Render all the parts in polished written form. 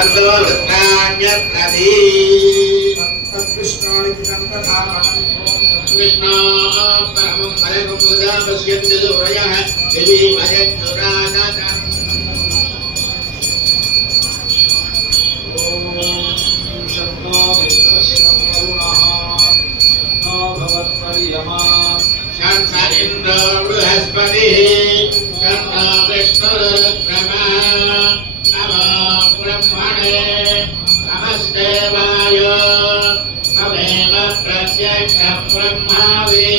छन्दोवृत्तान्यप्रति तत्कृष्णालितं तथामनं कृष्णा परमं फलकं मुदा पश्यन्ति सूरयः दिवि भजन्युरानतम् शन्नो मित्रस्य वरुणः शन्नो भवत्पर्यमा शन्न इन्द्रो बृहस्पतिः शन्नो विष्णुरुक्रमः नमो ब्रह्मणे नमस्देवाय त्वमेव प्रत्यक्षं ब्रह्मासि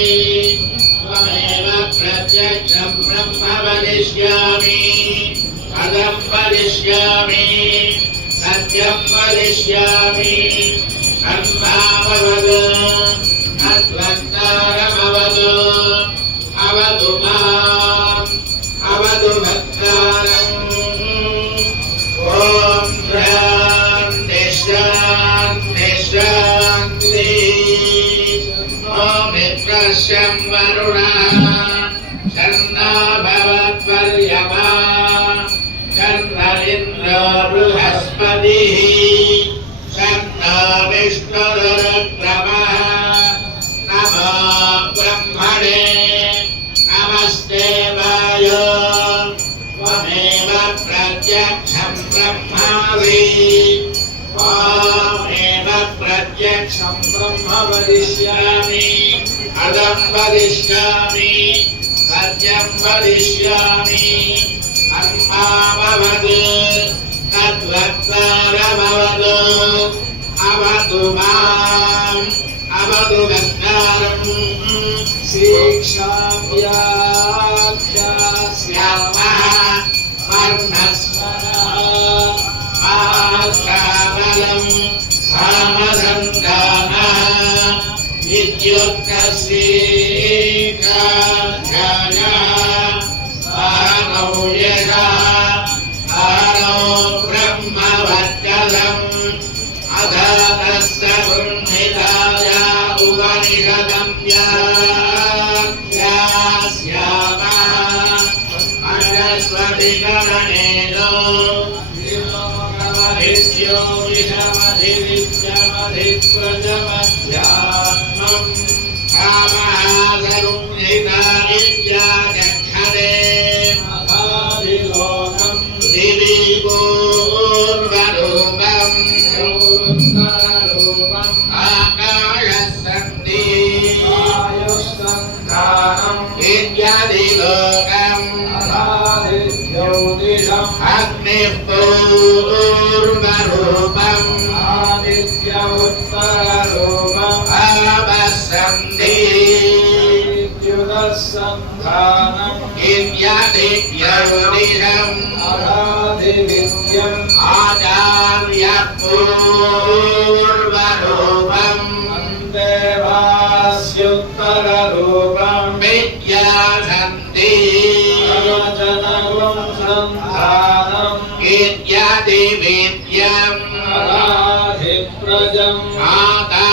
त्वमेव प्रत्यक्षं ब्रह्म वदिष्यामि पदं वदिष्यामि सत्यं वदिष्यामि कर्माववद तद्वक्तारमवद अवतु माम् अवतु भक्तारम् ॐ शान्ति शान्ति शान्ति ॐ मित्रस्यं वरुणः शन्नो भवत्पर्यमा शन्न इन्द्रो बृहस्पतिः शन्नो विष्णुरुक्रमः नमो ब्रह्मणे नमस्देवाय त्वमेव प्रत्यक्षं ब्रह्मासि त्वमेव प्रत्यक्षं ब्रह्म वदिष्यामि पदं वदिष्यामि सत्यं वदिष्यामि कर्माववद तद्वक्तारमवद अवतु माम् अवतु भक्तारम् शिक्षाभ्यास्यामः वर्णस्मराबलं सामसन्तानः विद्युत्कस्येकाध्यायः स्थानौ यथा स्थानौ ब्रह्मवत्कलम् अधातस्य गृह्णिताया उपनिषदं व्याख्यास्यामः अजस्वतिकरणेन विलोकमधित्यो विषमधिविद्यमधिप्रजमध्यात्मम् कामहासगुह्णिता विद्याचक्षरे महाधिलोकम् दिवि पूर्वरूपम् आकाशसन्ति आयुस्सन्धानम् विद्यादिलोकम् आदित्यौदिशम् अग्निः पूर्वरूपम् आदित्य उत्तररूपम् आवसन्ति विद्युदस्सन्धानम् विद्यादित्यौदिशम् अगाधिविद्यम् आचार्यः पूर्वरूपम् देवास्युत्तररूपम् विद्यासन्ति अवचनगुम् सन्धानम् विद्यादिविद्यम् अगाधिप्रजम् माता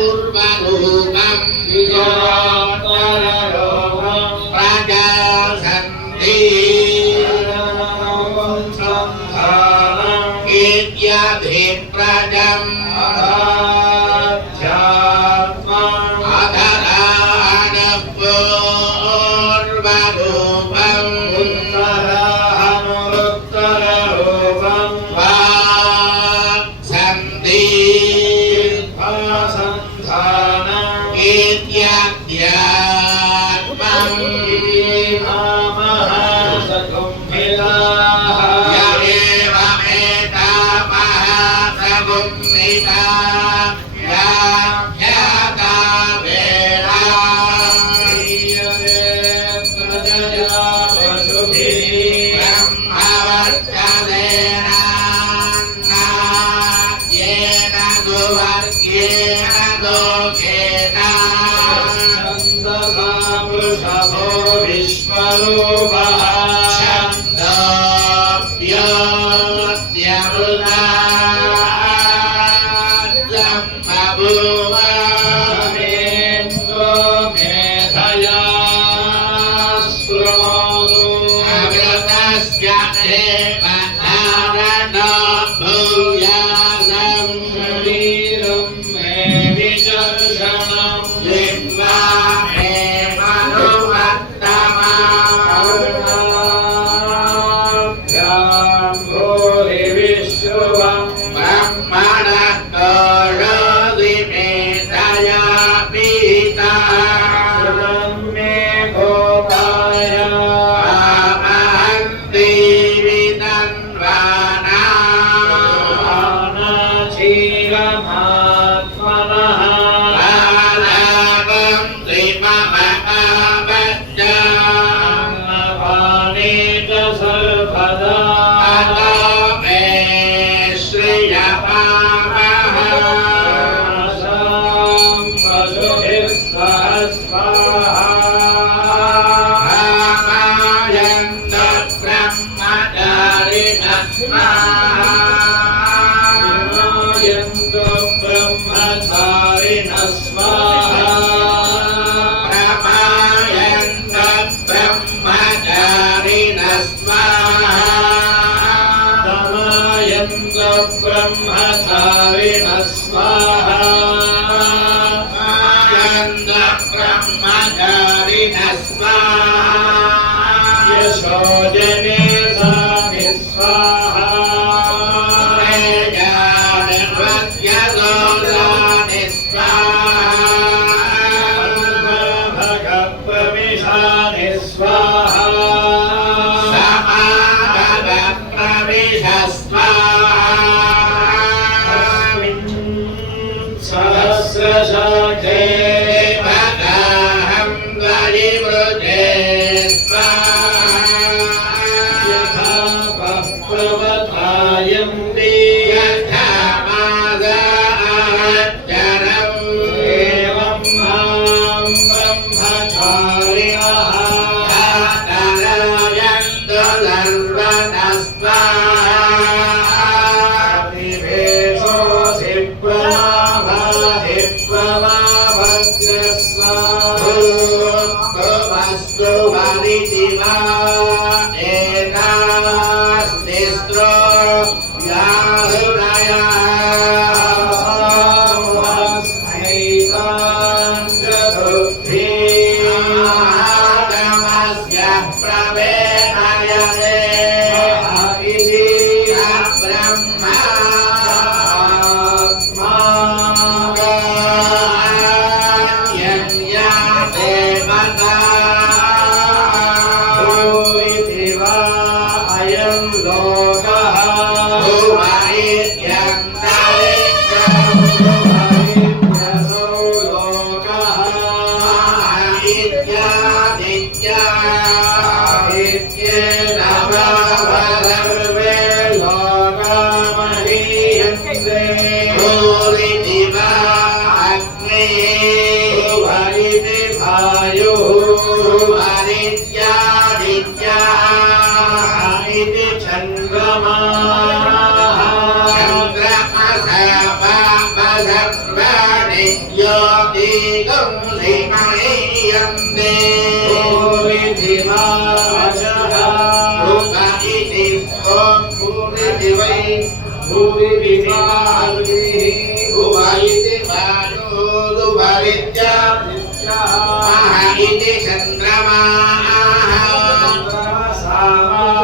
पूर्वरूपम् विजयोत्तररूपम् प्रजासन्ति अवचनगुम् सन्धानम् विद्याधिप्रजम् अगाध्यात्मम् अधरानः पूर्वरूपम् उत्तराहनुरुत्तररूपम् वाक्सन्ति सन्धानम् विद्याध्यात्मम् ीमामः सकुम्भिलाः यमेवमेतामहासगुम्मिता व्याख्याता वेदा प्रजया पशुभिः ब्रह्मवर्चदेनान्नाद्येन दुवर्गेण लोकेन छन्दसा वृषभो विश्वरूपः भूरि विश्रुवम् ब्रह्मणः करोति मे दया पीता श्रुतम् मे गोपाय आमहन्ति विदन्वाना क्षीरमात्मनः बालवन्ति मम आवज्जाम् अन्नपाने च सर्वदा अतो मे श्रियपावः आशां पशुभिः सह स्वाहा रामायन्त ब्रह्मचारिणः स्वाहा विमायन्तु ब्रह्मचारिणः स्वाहा प्रमायन्त ब्रह्मचारिणः स्वाहा समायन्तु ब्रह्मचारिणः स्वाहा मायन्त ब्रह्मचारिणः स्वाहा यशो जने सामि स्वाहा प्रजानवद्यदोलानि स्वाहा भगप्रविशानि स्वाहा समाभवप्रविश स्वाहा सहस्रशाखे देवताहं वरिवृजे स्वाहा यथा प्रवतायन्ति यथा मादाचरम् एवं मां ब्रह्मचारिणः धातरायन्तु सर्वतः स्वाहा प्रतिवेशोऽसि प्रमाभाहि प्रमाभद्र स्वाहा भूर्भुवस्तु वरिति वा एतास्तिस्रो याहृदयः आगमस्य प्रवेदयते ब्रह्मा यज्ञा देवता अयं लोकः भुव इत्यन्तरिक्षं लोकः इत्यादित्या सर्वे लोकामहीयन्ते भूरिति वा अग्निः भुवरिति वायुः भुवरित्यादित्याः इति चन्द्रमाः चन्द्रमसर्वाणि ज्योतिगुंसि महीयन्ते भूरिति वाचः भुव इति ॐ भूरिति वै भूरिति वाग्निः भुव इति वायुर्भुवरित्यादित्याः मह इति चन्द्रमाः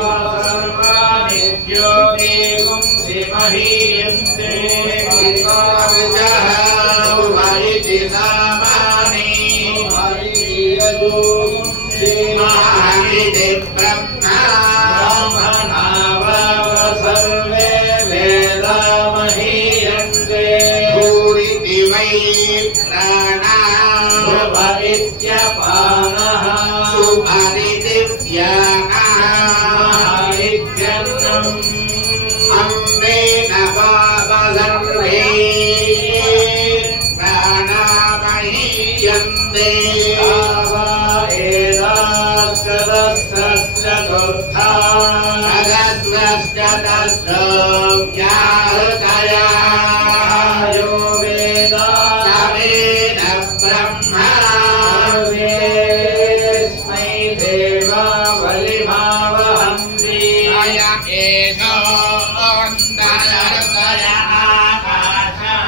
सर्वाणि ज्योतिगुंसि महीयन्ते भुवरिति सामानि महामिति ब्रह्मा ब्रह्मणावव सर्वे वेदामहीयन्ते भूरिति वै प्राणा भुवरित्यपानः सुभरिति व्यानः महारित्यन्नम् अम्बेन वाव सर्वे प्राणामहीयन्ते एताश्चतस्रश्चतुर्था सहस्रश्चतस्रो व्याहृतया यो वेदा समेन ब्रह्मा सर्वेऽस्मै देवा बलिमावहन्ति अय एषोऽन्तरहृदय आकाशः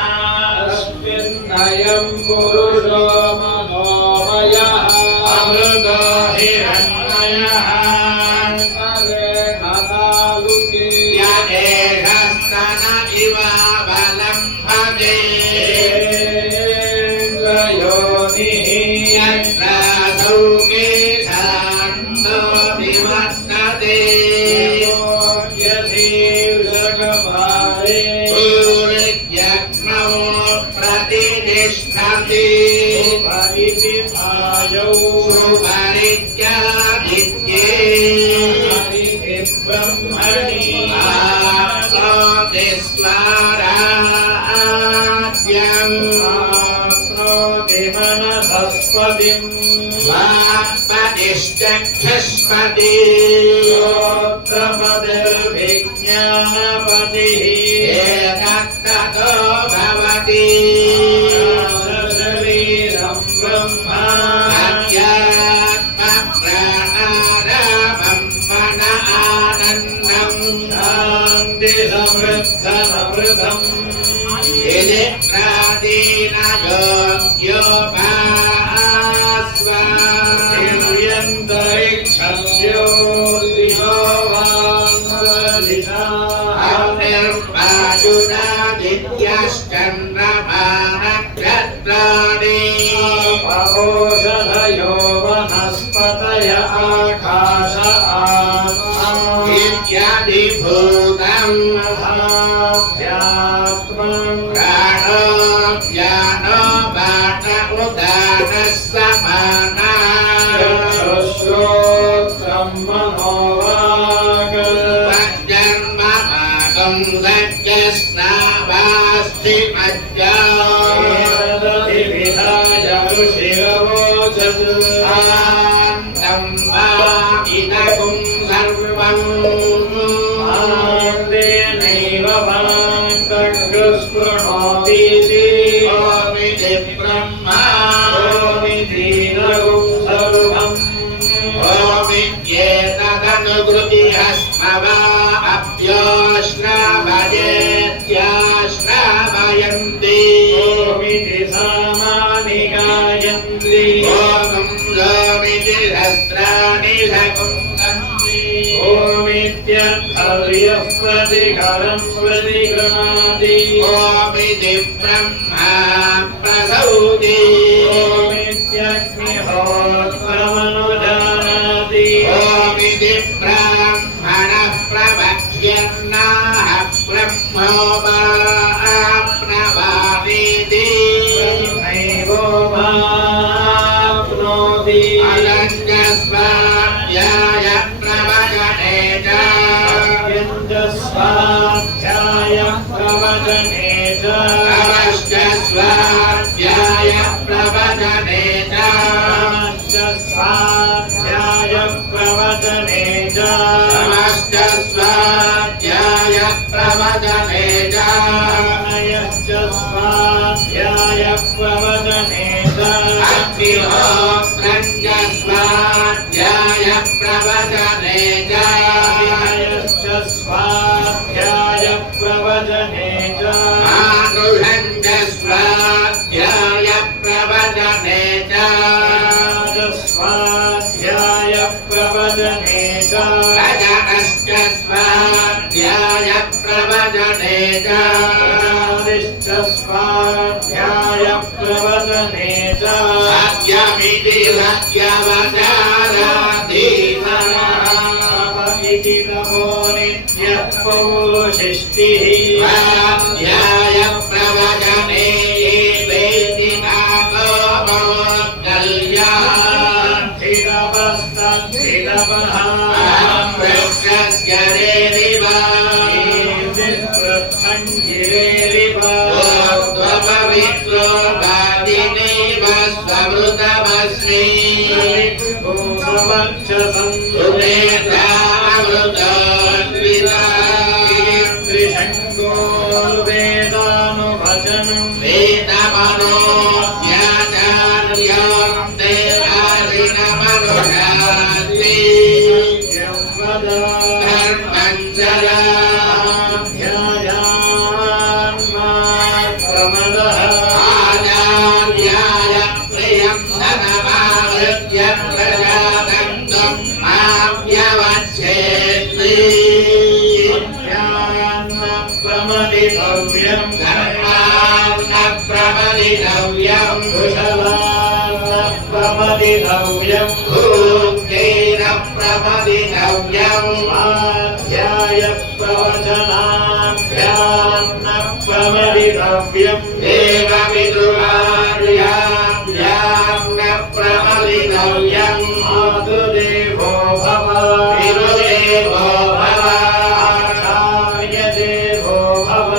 तस्मिन्नयं पुरुषो मनोमयः अमृतो हिरण्मयः तालुके स्वराज्यम् आप्नोति मनसस्पतिम् वाक्पतिश्चक्षुष्पति श्रोत्रपतिर्विज्ञानपतिः एतत्ततो भवति शरीरं ब्रह्मा अध्यात्मप्राणारामं मन आनन्दम् शान्तिसमृद्धमृतम् इति प्रादीनयोग्योपास्व तिर्यन्तरिक्षं निर्वायुनादित्यश्चन्द्रमानक्षत्राणि पवोषधयो वनस्पतय आकाश आत्मा इत्यादिभूतम् आध्यात्मम् प्राणो ज्ञानो बाण उदानः समाना चक्षुश्रोत्रं मनोवाक् तज्जन्ममागं सज्जस्नावास्ति मज्जा एतदधिविधाय ऋषिरवोचत् आन्तं वा इदगुं सर्वम् आन्देनैव भान्तकृस्पृणोतीति ओमिति ब्रह्मा ओमितीनगुं सर्वम् ओमित्येतदनुकृतिः स्मवा अप्योश्रावयेत्याश्रावयन्ति ओमिति सामानि गायन्ति ओमं लोमिति सहस्राणि सकुन्दन्ति ओमित्यर्थर्यः प्रतिकरं प्रतिगृह्णाति ओमिति ब्रह्मा प्रसौति ओमित्यग्निहोत्रमनुजानाति ओमिति ब्राह्मणः प्रवक्ष्यन्नाः ब्रह्मोपाप्नवामीति ब्रह्मैवोपाप्नोति अनन्यस्वाध्याय प्रवचने च स्वाध्याय प्रवचने च अवश्च स्वाध्याय प्रवचने च स्वाध्याय प्रवचने च समश्च स्वाध्याय प्रवचने च अयश्च स्वाध्याय प्रवचने च अग्निहोत्रञ्च स्वाध्याय प्रवचने च अयश्च स्वाध्याय प्रवचने च मानुषञ्च स्वाध्याय प्रवचने च स्वाध्याय प्रवचने च रजतश्च स्वाध्याय प्रवचने च रादिश्च स्वाध्याय प्रवचने च सत्यमिति सत्यवचाराधीमः इति तमो नित्यः पौरुषिष्टिः स्वाध्याय प्रवचने ये वेति नागो स्थितपस्तद्धितपः अहं वृक्षस्य रेरिव पृथङ्गिरेरिव त्वपवित्रो वादिनेव स्वमृतमस्मि सुमेधामृतोऽन्विता त्रिशङ्कोर्वेदानुवचनम् वेदमनो ज्ञाचार्यं देवारिणमनुषास्ति धर्मञ्जरा आचार्याय प्रियं धनमावृत्य प्रजातन्तम् आव्यवच्छेत्ति प्रमदितव्यम् धर्मान्न प्रमदितव्यम् कुशलान्न प्रमदितव्यम् भूतेन प्रमदितव्यम् स्वाध्याय प्रवचनाभ्यान्न प्रमदितव्यम् देवपितृवार्याभ्यान्न प्रमदितव्यम् मातुदेवो भव पितृदेवो भव आचार्यदेवो भव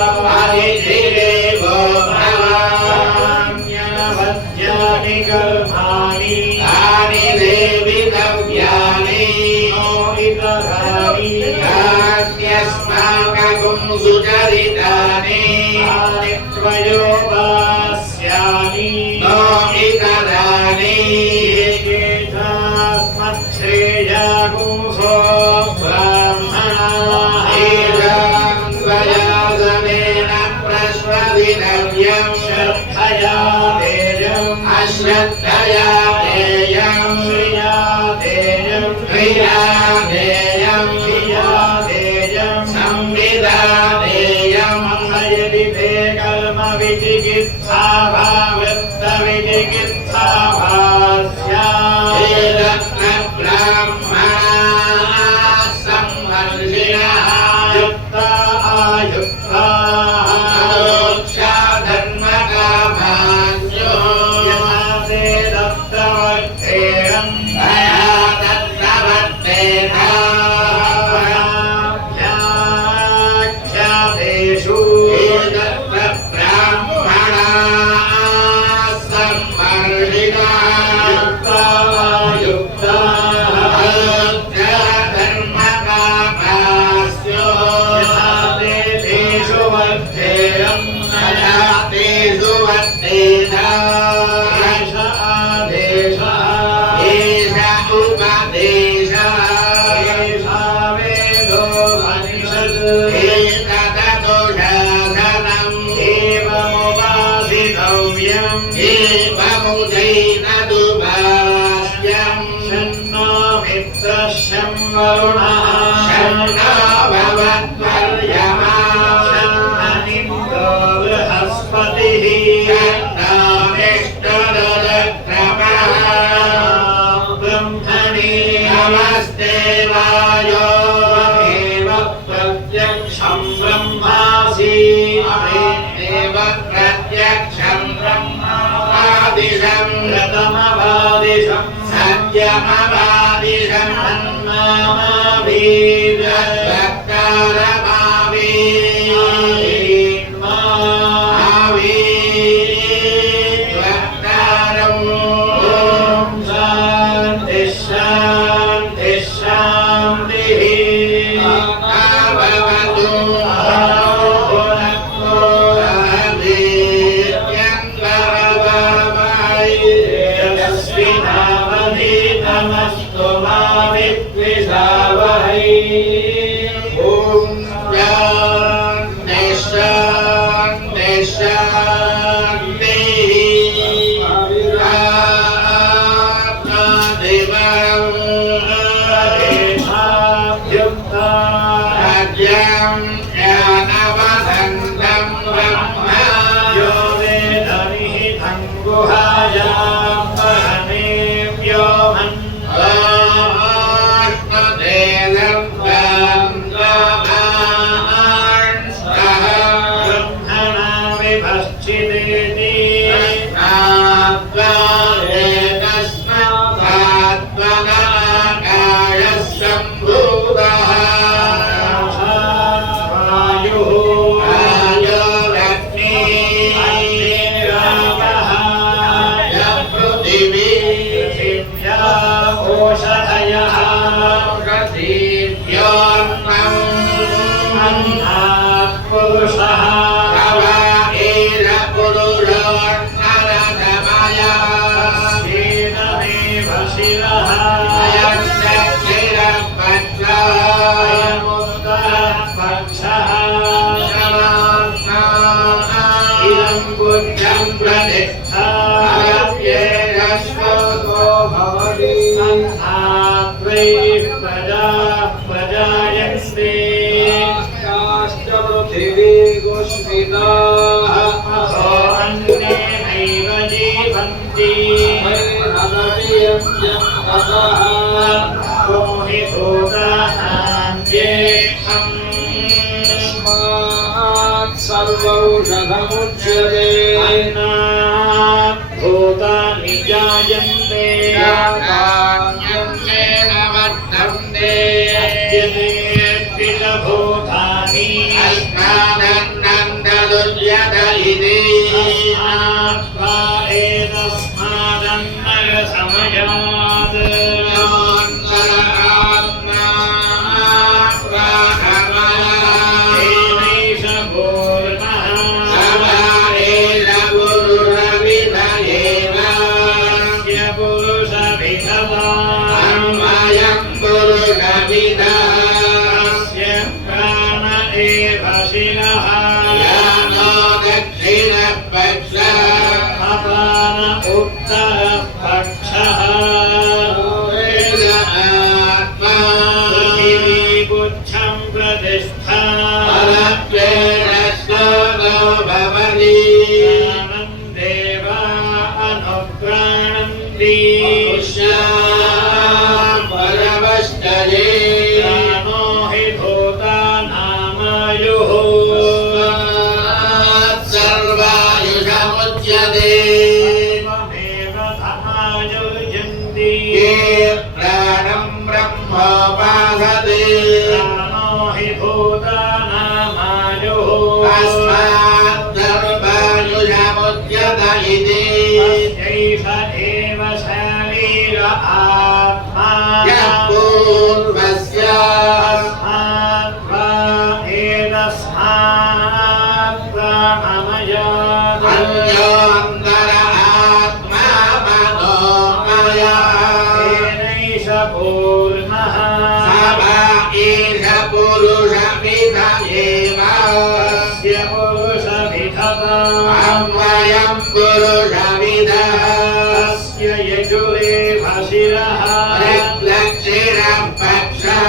सुचरितानि तानि त्वयोपास्यानि न इतराणि श्रेयागुंसो ब्राह्मणाः ईशान्वयासनेन प्रश्वदिनव्यम् श्रद्धया देयम् अश्रद्धया देयम् श्रिया देयम् क्रिया देयम् धिया देयम् संविदा देयम् यदि ते कर्म विचिकित्सा वा वृत्त विचिकित्सा वा स्यात् ब्राह्मणाः संवर्षिणः युक्ता आयुक्ताः मोक्षा धर्मकामान्यो यथा ते दत्तवर्थेयम् मया दत्तवत्तेन व्याख्यातेषु ब्राह्मणाः संवर्षिणः युक्ता आयुक्ताः मोक्षा धर्मकामास्यो यथा ते तेषु वर्धेयम् मया तेषु वर्तेन एष आदेशः एष उपदेशः एषा वेदोपनिषत् एतदनुशासनम् एवमुपासितव्यम् एवमुदैनदुभाष्यम् शन्नो मित्रः शं वरुणः शन्नो भवत्वर्यमा शन्ननिन्दो बृहस्पतिः शन्नो विष्णुरुक्रमः ब्रह्मणि नमस्ते वायो एव प्रत्यक्षं ब्रह्मासि देव प्रत्यक्षम् ब्रह्मादिशम् प्रथमवादिशं सत्यमवादिशम् नमस्तु मा विद्विषावहै ॐ शान्ति शान्ति शान्तिः राज्यं ज्ञानवसन्तं ब्रह्म यो वेदनिहितं गुहायां परमेव्यो ब्रह्मणा विभश्चिदेति वायुः पृथिव्या ओषधयः अन्नात् पुरुषः वेदमेव शिरः अयमुत्तरः पक्षः इदं बुद्धं प्रतिष्ठा अन्नाद्वै प्रजाः प्रजायन्ते अथो अन्नेनैव जीवन्ति मोहितोदाहान्येषम् सर्वौषधमुच्यते अन्नात् भूतानि जायन्ते अद्यतेऽर्पितभूतानि आत्मा एतस्मादन्नयसमयात् तेनैष भाषिणः यानो दक्षिणपक्षः अपान उत्तरपक्षः आत्मा पृथिवीपुच्छं प्रतिष्ठा परत्वेनश्लोको भवति प्राणं देवा अनुप्राणन्ति परमष्टये प्राणो हि भूतानामायुः सर्वायुषमुच्यते एवमेव समायुज्यन्ति ये प्राणं ब्रह्मोपासते प्राणो हि भूतानामायुः तस्मात् सर्वायुषमुच्यत इति तस्यैष एव शरीर आत्मा यः पूर्वस्य तस्माद्वा एतस्मात् प्राणमयात् अन्योऽन्तर आत्मा मनोमयः तेनैष पूर्णः सवा एष पुरुषमिद एव तस्य पुरुषविधता अन्वयं पुरुषमिदः तस्य यजुरेव शिरः ऋग्लक्षिणः पक्षः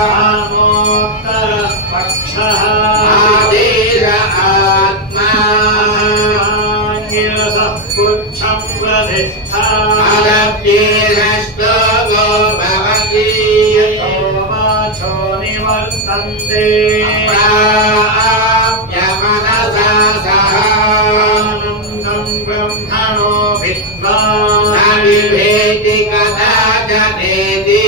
सामोत्तरः पक्षः आदेश आत्मा निरसः पुच्छं प्रतिष्ठा अदप्येनश्लोको भवति यतो वाचो निवर्तन्ते प्राप्य मनसा सह आनन्दं ब्रह्मणो विद्वान् न विभेति कदाचनेति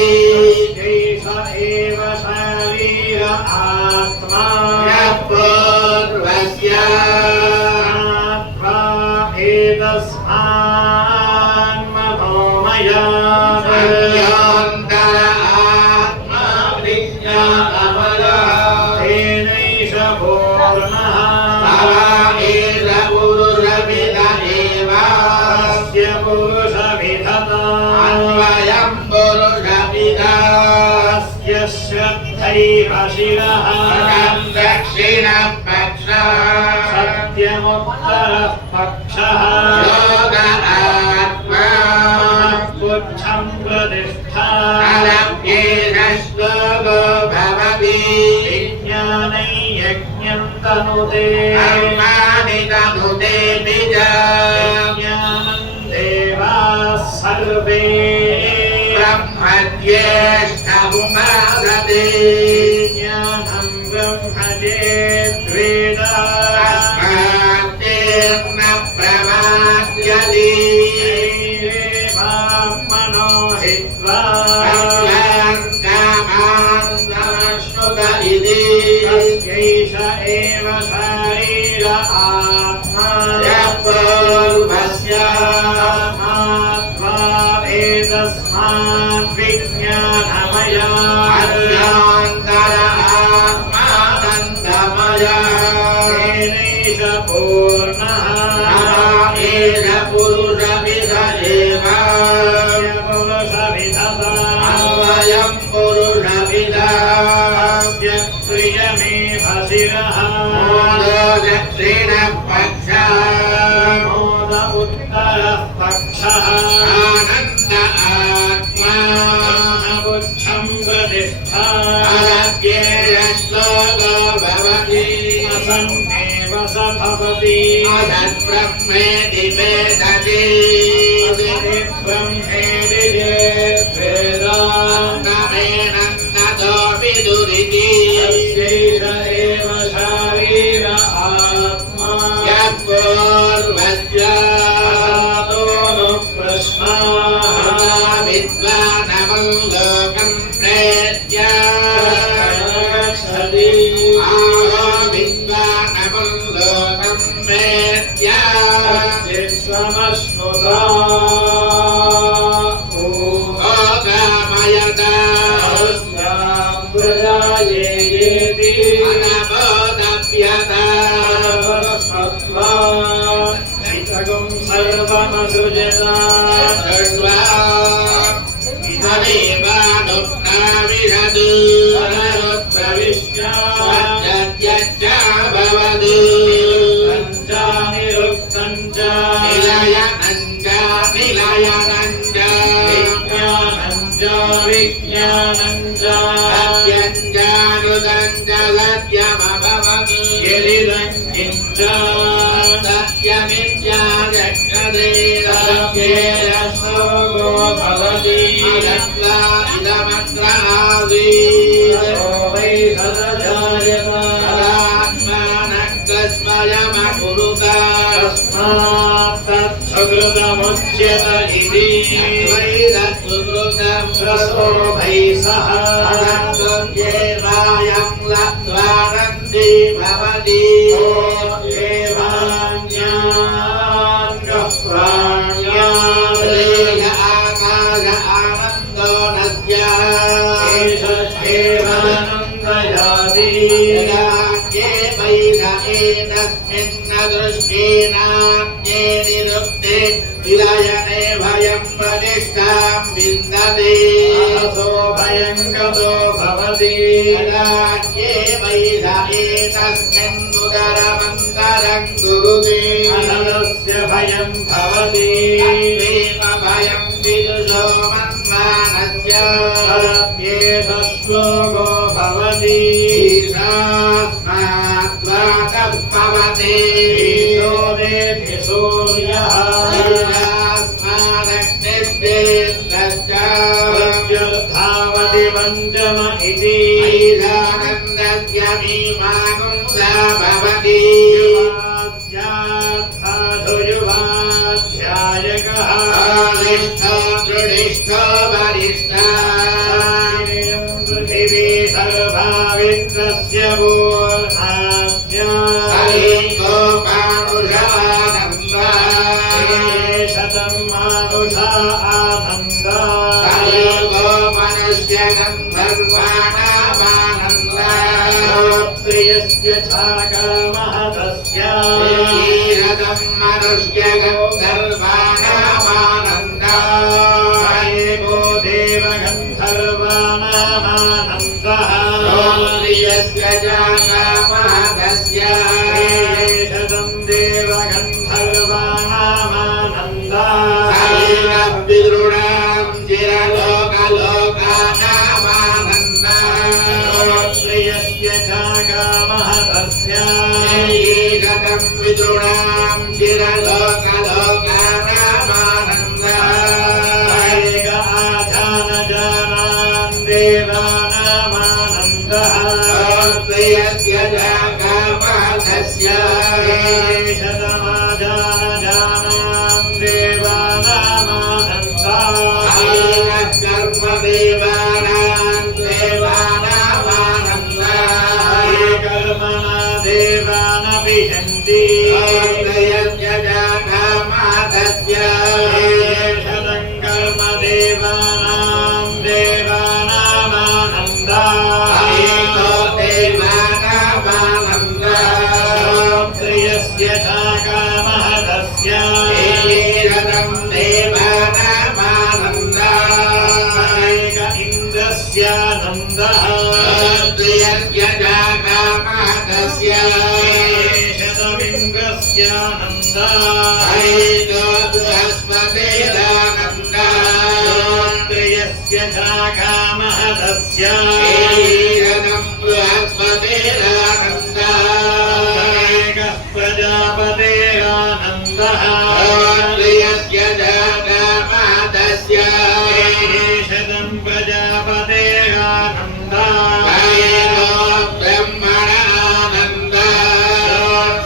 एष एव शरीर आत्मा यः पूर्वस्य आत्मा एतस्मान्मनोमयात् अन्योऽन्तर आत्मा विज्ञानमयः तेनैष पूर्णः सवा एष पुरुषमिद एव तस्य पुरुषविधता अन्वयं पुरुषमिदः तस्य श्रद्धैव शिरः दक्षिणः पक्षः सत्यमुत्तरः पक्षः योग आत्मा पुच्छं प्रतिष्ठा अदप्येन श्लोको भवति विज्ञानै यज्ञं तनुते कर्माणि तनुते निज विज्ञानं देवाः सर्वे ब्रह्मज्येष्ठमुपासते विज्ञानं ब्रह्म चेद्वेदा तस्मात्तेन प्रमाद्यति शरीरेवात्मनो हित्वा कामान् समश्नुत इति तस्यैष एव शरीर आत्मा यः पूर्वस्य तस्माद्वा एतस्मात् विज्ञानमयात् अन्योऽन्तर आत्मानन्दमयः तेनैष पूर्णः एष पुरुषमिद एव तस्य पुरुषविधता अन्वयं पुरुषमिदः तस्य प्रियमेव शिरः मोदो दक्षिणः पक्षः मोद उत्तरः पक्षः आनन्द आत्मा पुच्छं प्रतिष्ठा अदप्येन श्लोको भवति असन्नेव स भवति असद्ब्रह्मेति वेदति ब्रह्मेदि चेद्वेदा नमेनन्दतो विदुरिति तस्यैष एव शरीर आत्मा यः पूर्वस्य अथातो नु प्रश्नाः विद्वानमल्लोकं प्रेत्य गच्छति आहो विद्वानमल्लोकं प्रेत्य समश्नुत यदिदं किञ्च सत्यमित्यादक्षते सत्येरसोगो भवति अदत्वा इदमग्र आसीत् वै सदजायत तदात्मानग्रस्वयमकुरुत तस्मात् तत्सुकृतमुच्यत इति रसो भै सह येवायं लब्ध्वानन्दी भवति देवान्यान्यः प्राण्यान् लेख आकाश आनन्दो न स्यात् एषदेवानन्दयाति यदाज्ञे वैष एतस्मिन्न दृष्टेनाज्ञे निरुक्ते विलयने भयं प्रतिष्ठां विन्दते असो भयं गतो भवति यदाज्ञे वैष एतस्मिन्नुदरमन्तरं गुरुते अनलस्य भयं भवति तत्त्वेव भयं विदुषो मन्मानस्य तदेष श्लोको भवति ईशास्माद्वातः पवते ईशो देति सूर्यः ईशास्मादग्निर्देन्द्रश्च प्रत्यर्थावति पञ्चम इति ऐशानन्दस्य मीमांसा भवति युवाध्यायकः आदिष्ठो दृढिष्ठो वरिष्ठः पृथिवी सर्वा विश्वस्य पूर्णाद्या सलीको मानुषानन्दः शतं मानुषा आनन्दा सलीको मनुष्यगन्धर्वाणामानन्दः प्रियस्य छाकामहतस्य ईरदं मनुष्यगन्धर्वाणामानन्दः एको देवगन्धर्वाणामानन्दः प्रियस्य जाकामहतस्य शतं देवगन्धर्वाणामानन्दः विदृढां चिरलोकलोकानामानन्दः प्रियस्य छाकामहतस्य ईशतं विदृढां चिरलोकलोकानामानन्दः एक आधानजानान् देवानामानन्दः प्रियस्य जाकामहतस्य शतमाजानजानान् देवानामानन्दः कर्मदेवानां देवानामानन्दः कर्मणा देवानभिषन्ति प्रियस्य जाकामहतस्य शतं कर्म देवानां देवानामानन्दः देवानामानन्दः प्रियस्य छाकामहतस्य ईरदं देवानामानन्दः एक इन्द्रस्यानन्दः प्रियस्य जाकामहतस्य शतमिन्द्रस्यानन्दः बृहस्पतिरानन्दः प्रियस्य छाकामहतस्य ईरदं बृहस्पतिरानन्दः एकः प्रजापतेरानन्दः प्रियस्य जाकामहतस्य शतं प्रजापतेरानन्दः ब्रह्मणानन्दः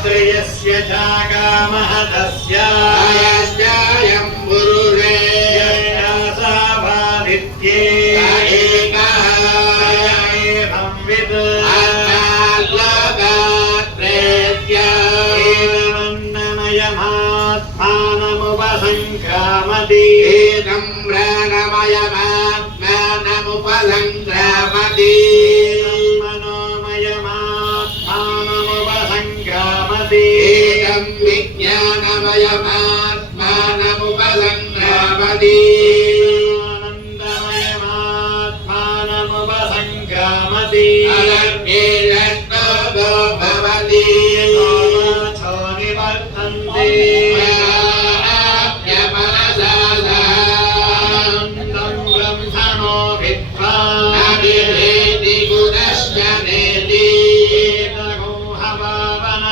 प्रियस्य छाकामहतस्य यस्यायं पुरुषे यस्यासाभादित्ये एकः एवं विद् आत्मालोकात्रेत्य एवमन्नमयमात्मानमुपसङ्क्रामति एनं प्राणमयमात्मानमुपसङ्क्रामति मनोमयमात्मानमुपसङ्क्रामति एनं विज्ञानमयमात्मानमुपसङ्क्रामति आनन्दमयमात्मानमुपसङ्क्रामति अलर्घ्येरष्टो भवति छो निवर्तन्ते तं ब्रह्मणो विद्वा गुणश्च नेति हवा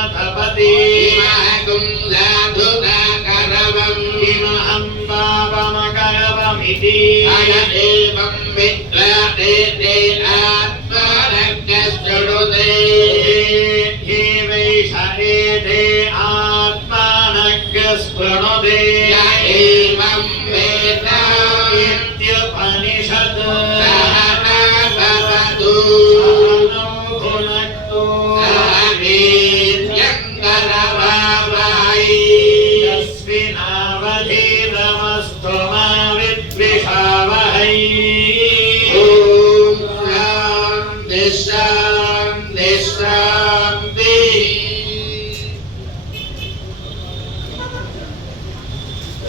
नाथपति महकुं साधुना करवं किमहं पापमकरवमिति अयदेवं विद्राते ते आत्मानज्ञश्रुते ये वैष एते आत्मानज्ञस्पृणुते य एवं वेद इत्युपनिषत् सहना भवतु सहनौ भुनक्तु सह वीर्यं करवावहै यस्मिनावधीतमस्तु मा विद्विषावहै ॐ शान्ति शान्ति शान्तिः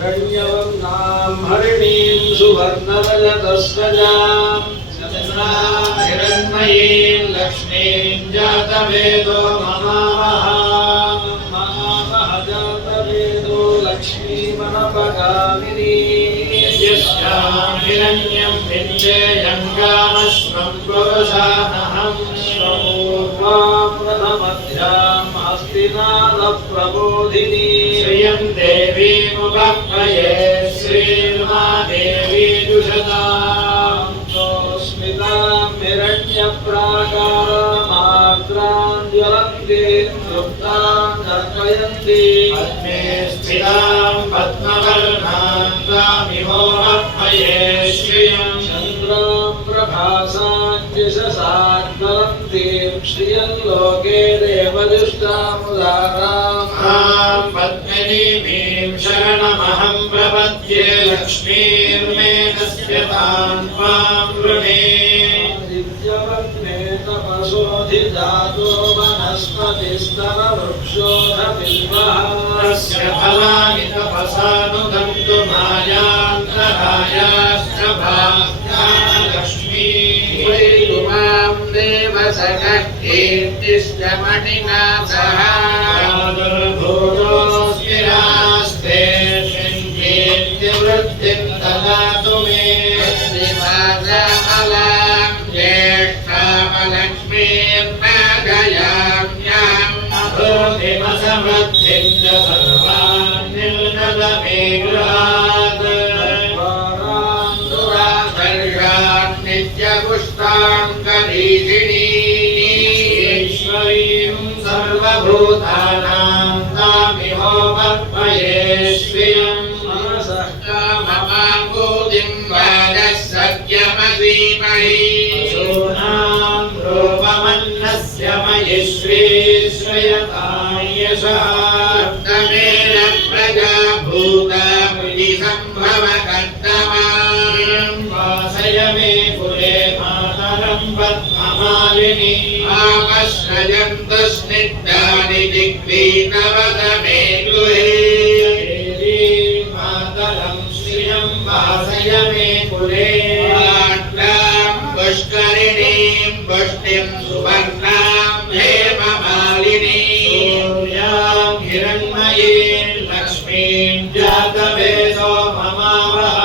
रण्यवर्णां हरिणीं सुवर्णरजतस्रजां चन्द्रां हिरण्मयीं लक्ष्मीं जातवेदो ममावह जातवेदो लक्ष्मीमनपगामिनी यस्यां हिरण्यं विन्देयं गामश्वं पुरुषानहं श्वपूर्वां रथमध्याम् हस्तिनादप्रबोधिनी श्रियं देवीमुपह्वये श्रीर्मा देवी जुषतां स्मितां हिरण्यप्राकारामार्द्रां ज्वलन्तीं तृप्तां दर्पयन्ती पद्मे स्थितां पद्मवर्णां तामिहोपह्वये श्रियं चन्द्रां प्रभासां यशसाज्वलन्तीं श्रियं लोके देवदुष्टामुदारां पद्मिनीं शरणमहं प्रपद्ये लक्ष्मीर्मे नश्यतां त्वां वृणे तपसोऽधिजातो वनस्पतिस्तरवृक्षोऽधबिल्वः तस्य फलानि तपसानुगन्तु मायान्तरायाश्च भाग्यालक्ष्मीः वैरुमां देव सखः कीर्तिश्चमणिना सह प्रादुर्भूतोऽस्मि रास्ते वृत्तिं ददातु मे श्रीवासमलां ज्येष्ठामलक्ष्मीर्नागयाम्याम् अभूतिमसमृद्धिं च सर्वान्निर्नद मे गृहात् दुराधर्षान् नित्यपुष्टां करीषिणीम् ईश्वरीं सर्वभूतानां तामिहोपह्वये श्रियम् मनसः काममाङ्गूतिं वाजः सत्यमसीमहि सूनां रूपमन्नस्य मयि श्रीश्रयतां यशः सप्तमेन प्रजा भूता मुनिसम्भवकर्तमाम् वासय मे कुले मातरं पद्ममालिनी आपस्रजन्तु स्निग्धानि जिह्वीतवद मे गृहे देवी मातरं श्रियं वासय मे कुले पाट्टां पुष्करिणीं पुष्टिं सुवर्णां हेममालिनीम् सूर्यां हिरण्मयीं लक्ष्मीं जातवेदो ममावह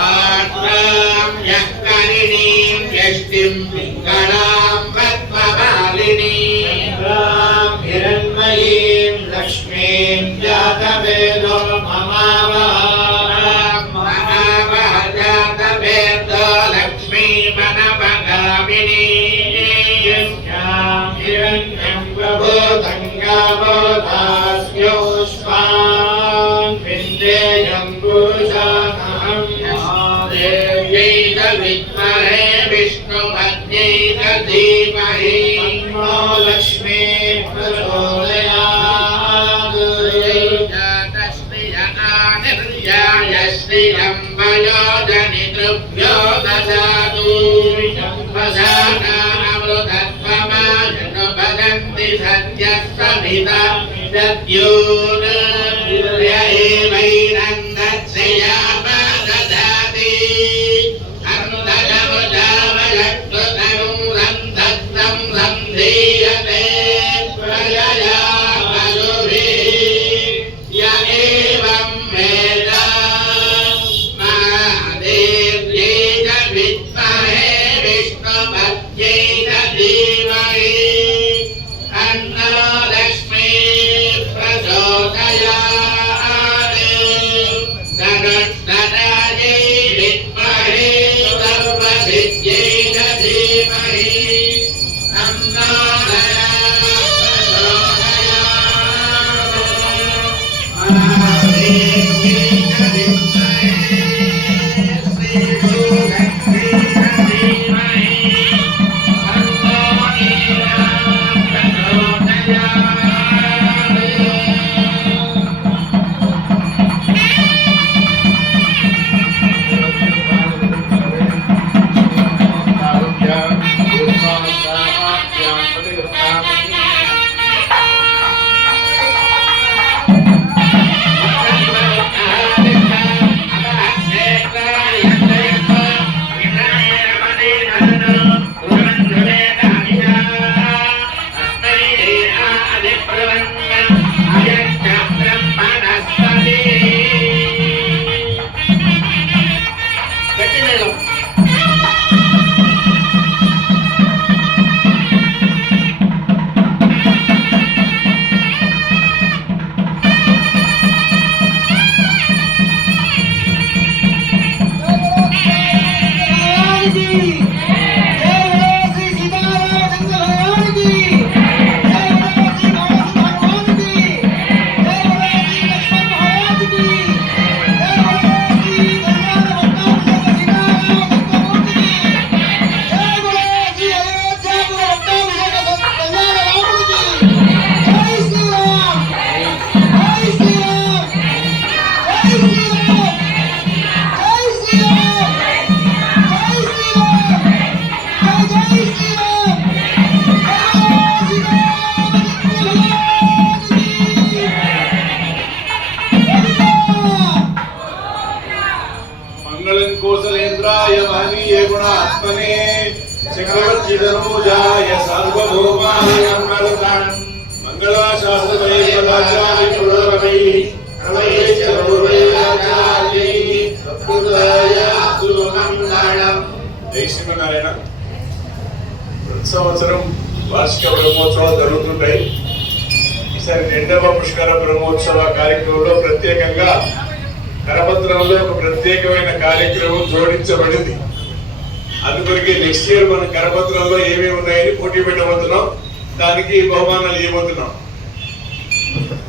पाट्टां यः करिणीं यष्टिं पिङ्गलां पद्ममालिनीम् चन्द्रां हिरण्मयीं लक्ष्मीं जातवेदो ममावह महावह जातवेदो लक्ष्मीमनपगामिनी यस्यां हिरण्यं प्रभूतं गावोदास्योष्मान् विन्देयं पुरुषानहं देव्यै च विद्महे विष्णुपत्न्यै च धीमहि तन्नो लक्ष्मीः प्रचोदयात् जातश्रियकानिर्याय श्रियं वयोजनितृभ्यो ददातु वसानामृतत्वमाजनुपदन्ति सद्यः समिता दद्योन् एवैरन्दश्रियामा ददाति अन्धजमुदावलकृतनुं रन्धत्तं सन्धीयते प्रजया मधुभिः य एवं वेद महादेव्यै च विद्महे विष्णुपत्न्यै च धीमहि तन्नो लक्ष्मीः कौशलेन्द्राय महनीय गुणात्मने चक्रवर्ती तनूजाय सार्वभौमाय मंगलम् मंगलाशास्त्रमय पदाचार्य पुरोगमै रमयेश्च पूर्वैराचार्यै सत्पुरुषाय सुमंगलम्। जय శ్రీమన్నారాయణ। ప్రతి సంవత్సరం వార్షిక బ్రహ్మోత్సవాలు జరుగుతుంటాయి। ఈసారి 2వ పుష్కర బ్రహ్మోత్సవ కార్యక్రమంలో ప్రత్యేకంగా కరపత్రంలో ఒక ప్రత్యేకమైన కార్యక్రమం జోడించబడింది। అందుకొరకే నెక్స్ట్ ఇయర్ మన కరపత్రంలో ఏమేమి ఉన్నాయని పోటీ పెట్టబోతున్నాం, దానికి బహుమానాలు ఇవ్వబోతున్నాం।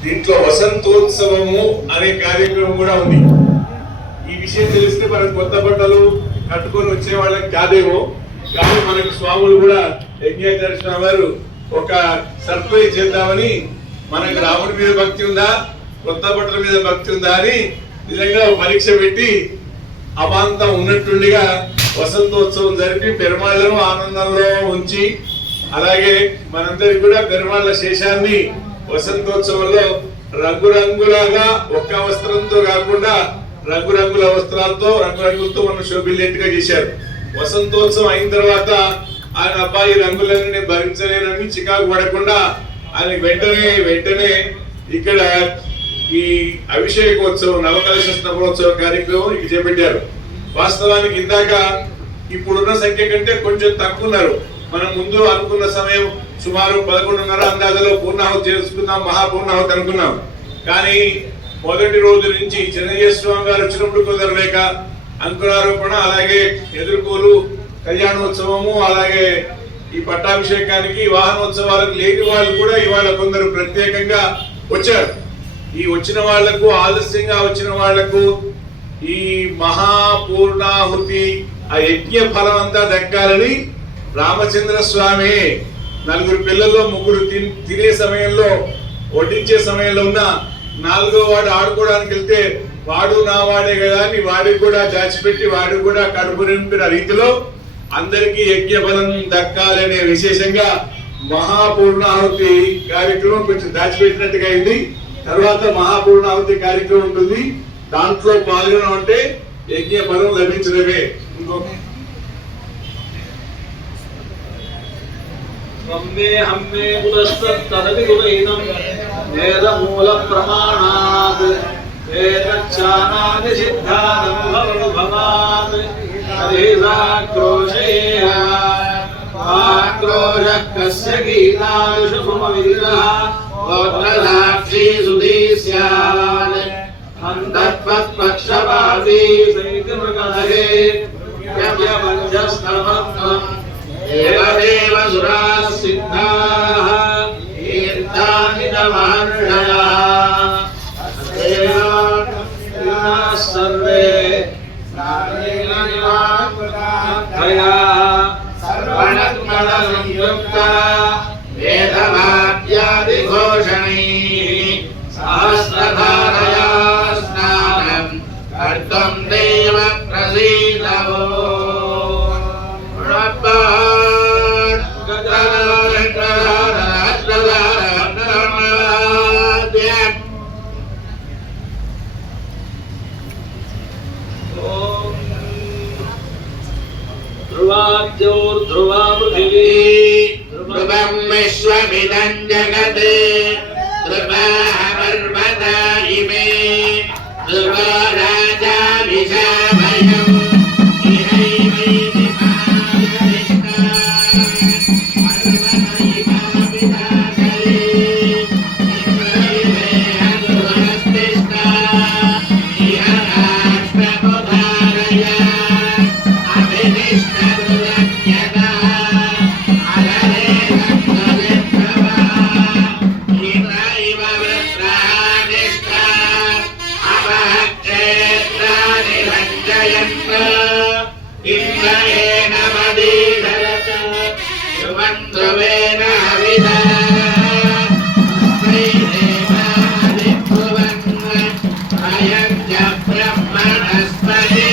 దీంట్లో వసంతోత్సవము అనే కార్యక్రమం కూడా ఉంది। ఈ విషయం తెలిస్తే మనకు కొత్త బట్టలు కట్టుకొని వచ్చే వాళ్ళకి కాదేమో, కానీ మనకి స్వాములు కూడా యజ్ఞాచార్య వారు ఒక సర్ప్రైజ్ చేద్దామని, మనకు రాముడి మీద భక్తి ఉందా, కొత్త బట్టల మీద భక్తి ఉందా అని నిజంగా పరీక్ష పెట్టి అమాంతం ఉన్నట్టుండిగా వసంతోత్సవం జరిపి పెరుమాళ్లను ఆనందంలో ఉంచి, అలాగే మనందరికి కూడా పెరుమాళ్ల శేషాన్ని వసంతోత్సవంలో రంగురంగులుగా ఒక్క వస్త్రంతో కాకుండా రంగురంగుల వస్త్రాలతో రంగురంగులతో మనం శోభిల్లేట్టుగా చేశారు। వసంతోత్సవం అయిన తర్వాత ఆయన అబ్బాయి రంగులన్నీ నేను భరించలేనని చికాకు పడకుండా ఆయన వెంటనే ఇక్కడ ఈ అభిషేకోత్సవం నవకలశ స్తవోత్సవ కార్యక్రమం ఇక చేపట్టారు। వాస్తవానికి ఇందాక ఇప్పుడున్న సంఖ్య కంటే కొంచెం తక్కువ ఉన్నారు। మనం ముందు అనుకున్న సమయం సుమారు 11:30 అందాజలో పూర్ణాహుతి చేసుకుందాం, మహాపూర్ణాహుతి అనుకున్నాం। కానీ మొదటి రోజు నుంచి చిన్నయ్య స్వామి గారు వచ్చినప్పుడు కుదరలేక అంకురారోపణ, అలాగే ఎదుర్కోలు కళ్యాణోత్సవము, అలాగే ఈ పట్టాభిషేకానికి వాహనోత్సవాలకు లేని వాళ్ళు కూడా ఇవాళ కొందరు ప్రత్యేకంగా వచ్చారు। ఈ వచ్చిన వాళ్లకు, ఆలస్యంగా వచ్చిన వాళ్లకు ఈ మహాపూర్ణాహుతి ఆ యజ్ఞ ఫలం అంతా దక్కాలని రామచంద్ర స్వామి 4 పిల్లల్లో 3 తినే సమయంలో, వడ్డించే సమయంలో ఉన్న 4వ వాడు ఆడుకోవడానికి వెళ్తే వాడు నా వాడే కదా అని వాడికి కూడా దాచిపెట్టి వాడికి కూడా కడుపు నింపిన రీతిలో అందరికీ యజ్ఞ ఫలం దక్కాలనే విశేషంగా మహాపూర్ణాహుతి కార్యక్రమం కొంచెం దాచిపెట్టినట్టుగా అయింది। తర్వాత మహాపూర్ణాహుతి కార్యక్రమం ఉంటుంది, దాంట్లో పాల్గొనడం అంటే యజ్ఞ ఫలం లభించడమే। రమ్మే హమ్మే కుతస్తదపి కుతైనం వేదమూల ప్రమాణాత్ వేదచ్ఛానాది సిద్ధాదనుభవాత్ హరిసాక్రోశేయ ఆక్రోశః కస్య గీతాదిషు సమవిదినః వక్రసాక్షి సుధీస్యాన్ అంతఃపక్షపాతీ సైతిమృగధరే యజ్ఞమంజస్తమత్వం దేవదేవ సురాः సిద్ధాः తీర్థాని మహర్షయः सर्वे सर्वणत्मलसंयुक्ता वेदवाद्यादिघोषणैः सहस्रधारया स्नानं कर्तुं देव प्रसीदवो ध्रुवाद्योर्ध्रुवा पृथिवी ध्रुवं विश्वमिदं जगत् ध्रुवाः पर्वता इमे ध्रुवो राजा विशाभयम् इहैवैति पादरिष्टा पर्वतैवाभिधासले इन्द्रैवेह ध्रुवस्तिष्ठा इह राष्ट्रमुधारया अभिनिष्ठदुरन्यदा अलरे सन्तलित्वा इन्द्रैव वृत्रानिष्ठा अपहक्षेत्राणि भञ्जयन्त इन्द्रेण मदीधरत् ध्रुवं ध्रुवेण हविषा अयं च ब्रह्मणस्पति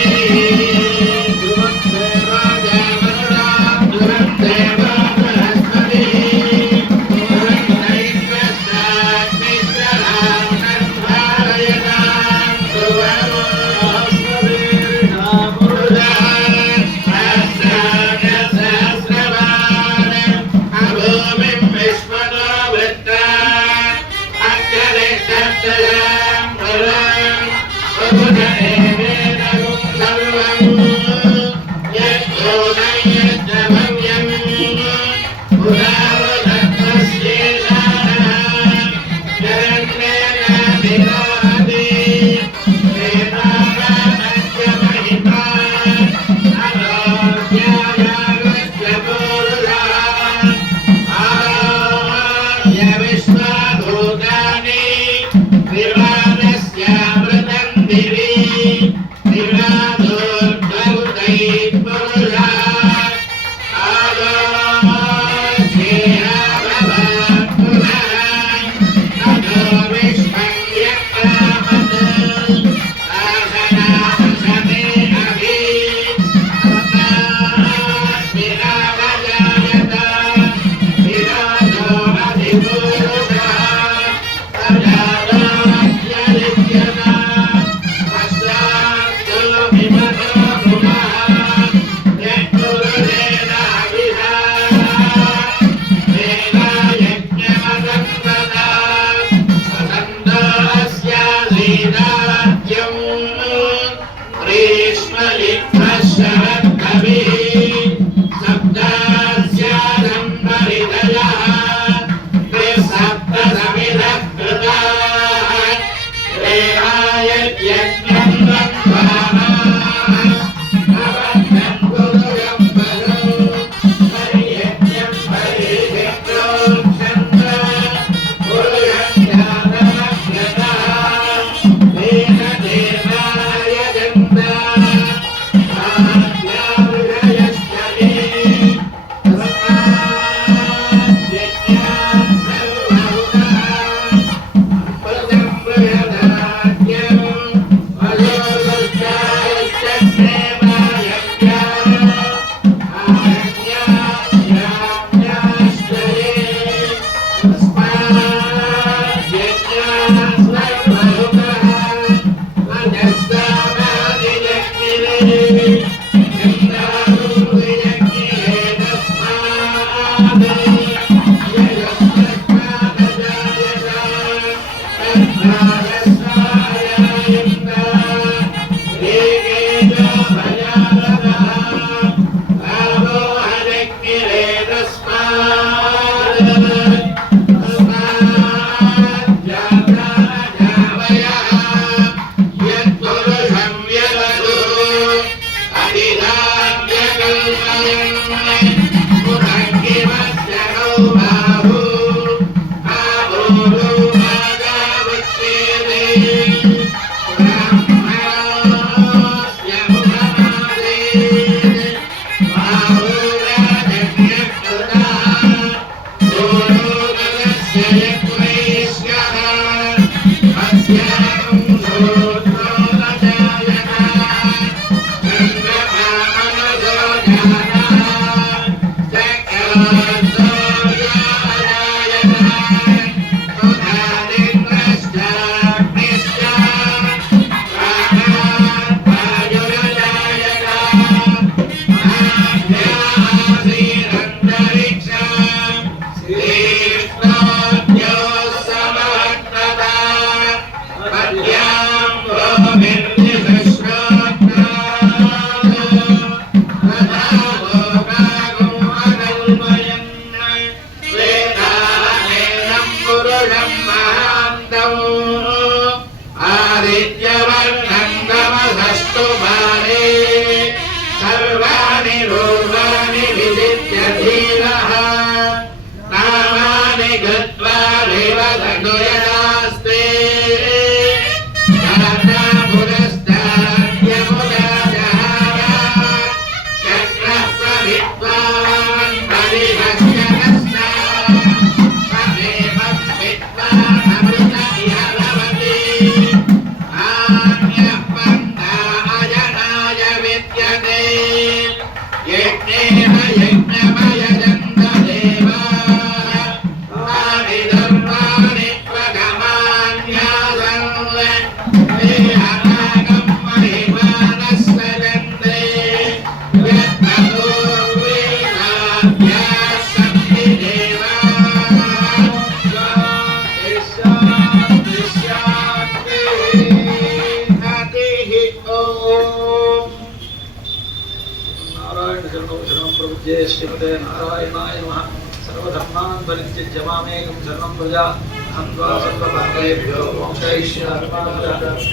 श्रीमते नारायणाय नमः। सर्वधर्मान् परित्यज्य मामेकं शरणं व्रज। अहं त्वा सर्वपापेभ्यो मोक्षयिष्यामि।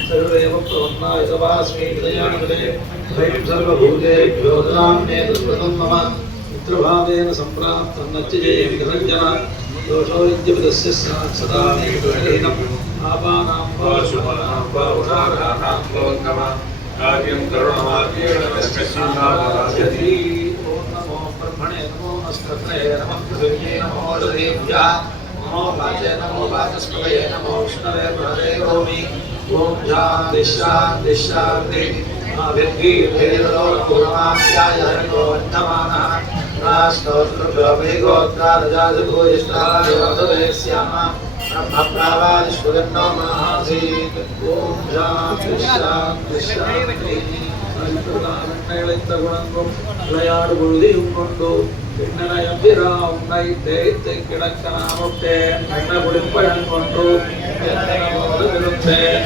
सर्वदेव प्रपन्नाय तवास्मि दयानिधे। भयं सर्वभूतेभ्यो ददाम्ये तत्प्रदं मम। मित्रभावेन सम्प्राप्तं नत्यजेय विघ्नञ्जन। दोषो विद्यपदस्य सदा मे कृतलीनम्। आपानां वा शुभानां वा उदाराणां भवन्तमः। कार्यं करुणमार्गेण निष्कर्षिणाराध्यति। ब्रह्मणे नमो नमस्कृते नमः पृथिव्यै नमो ददेभ्यः नमो वाचे नमो वाचस्पतये नमो विष्णवे प्रदेवोमि। ओम शान्ति शान्ति शान्ति। आविर्गीर्भेदो पूर्णमाप्याय हरितो वर्धमानः। राष्ट्रोत्रभवेगोत्रारजाजभूयिष्ठाय वधवेस्यामः। ब्रह्मप्रावादिष्वगन्नो महासीत्। ओम शान्ति शान्ति शान्ति। குணங்கும் விளையாடு பொழுதியும் கொண்டு பின்னரையம்பிரா உன்னை தேய்த்து கிடக்கனாமுட்டேன் என்ன குடிப்பழன் கொண்டு இருந்தேன்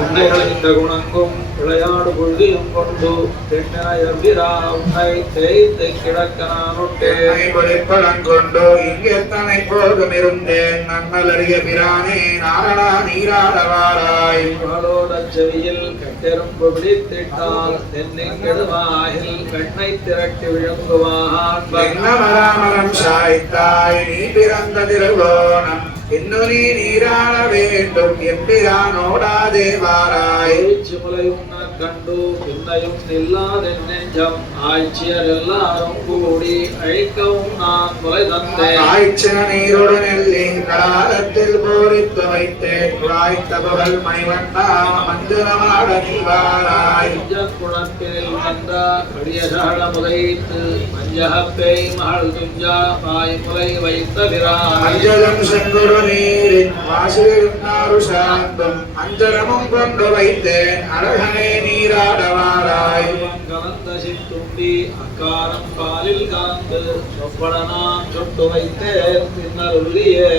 உன்னை அழைந்த குணங்கும் விளையாடு பொழுதியும் கொண்டு பெண்ணரையம்பிரா உன்னை தேய்த்து கிடக்கனாமுட்டேன் குடிப்பழன் கொண்டு இங்கெத்தனை போதும் இருந்தேன் நன்னலறிய பிரானே நாரணா நீராடவாராய். செவியில் கட்டெரும்பு பிடித்திட்டால் தென்னிங்கெடுவாயில் பெண்ணை திரட்டி விழுங்குவான். மராமரம் சாய்த்தாய் நீ பிறந்த திருவோணம் இன்னும் நீ நீராட வேண்டும் எம்பிரானோடாதே வாராய். முலையும் கண்டு பின்னையும் நில்லாதென் நெஞ்சம் ஆய்ச்சியர் எல்லாரும் கூடி அழைக்கவும் நான் முலை தந்தேன். ஆய்ச்சன நீரோடு நெல்லி கடாரத்தில் போரித்து வைத்தேன் வாய்த்த பகல் மணிவண்ணா மஞ்சளமாட நீ வாராய். குணப்பினில் வந்த கடியசால முதைத்து மஞ்சகப்பை மகள் துஞ்சா பாய் முலை வைத்த பிரான். அஞ்சலம் செங்குரு நீரின் வாசிருந்தாரு சாந்தம் அஞ்சலமும் கொண்டு வைத்தேன் அழகனே நீராடவாராய். கலந்த சித்துண்டி அக்காரம் பாலில் கலந்து சொப்படனாம் சொட்டு வைத்தேன் பின்னருளியே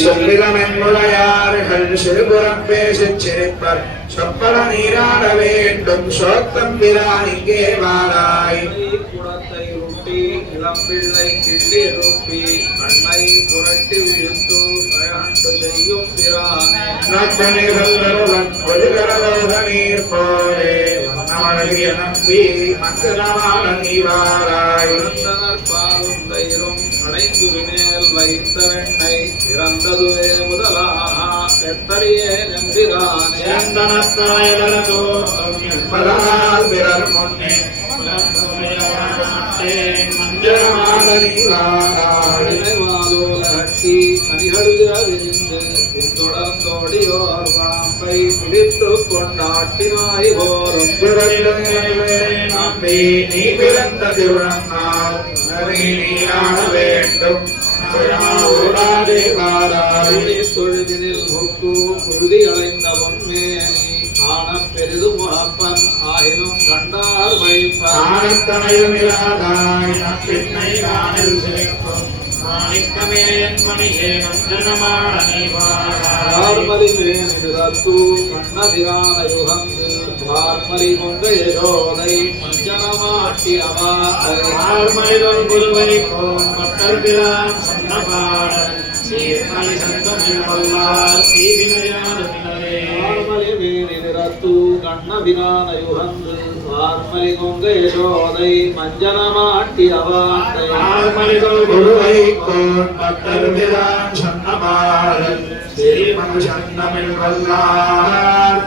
சொல்லிலமென்முளையார்கள் சிறுபுறம் பேசிச் சிரிப்பர் சொப்பட நீராட வேண்டும் சோத்தம் பிரான் இங்கே வாராய். குடத்தை ரொட்டி இளம்பிள்ளை கிள்ளி ரொட்டி கண்ணை புரட்டி விழுத்து கழண்டு செய்யும் பிரானே. ஒழுகரலோக நீர் போலே வண்ணமழகிய நம்பி மங்களமான நீ வாராய். பாலும் தயிரும் அடைந்து வினேல் வைத்த வெண்ணெய் பிறந்ததுவே முதலாக எத்தறியே நம்பிரானே. பிறர் முன்னே மஞ்சள் கட்டி கனிகளிலிருந்து பின்தொடர்ந்தோடியோர் வாம்பை பிடித்துக் கொண்டாட்டினாய் போரும் நம்பி நீ பிறந்த திருநாள் நீராட வேண்டும் ஊடாதே பாராய் தொழுதினில் முக்கு குருதி அடைந்த பொன்மேனி காணப் பெரிது முகப்பன் ஆயினும் கண்டார் வைப்பார் ஆனத்தமையும் இல்லாதாய் பின்னை காணில் சிரிக்கும் மாணிக்கமே என் மணியே மந்திரமான நீ பாராய் பார்மலிமேனிடத்து கண்ணபிரான யுகந்து பார்மலி கொண்ட யசோதை மஞ்சனமாட்டி அவாதை ஆர்மலிதம் குருவை கோம் மக்கள் பிரான் சொன்னபாடல் சீர்மலி சந்தமிழ் வல்லார் தீவினையாடுமினரே பார்மலிமேனிடத்து கண்ணபிரான யுகந்து பார்மலி கொண்ட யசோதை மஞ்சனமாட்டி அவாதை ஆர்மலிதம் குருவை கோம் மக்கள் பிரான் சொன்னபாடல் சீர்மலி சந்தமிழ் வல்லார்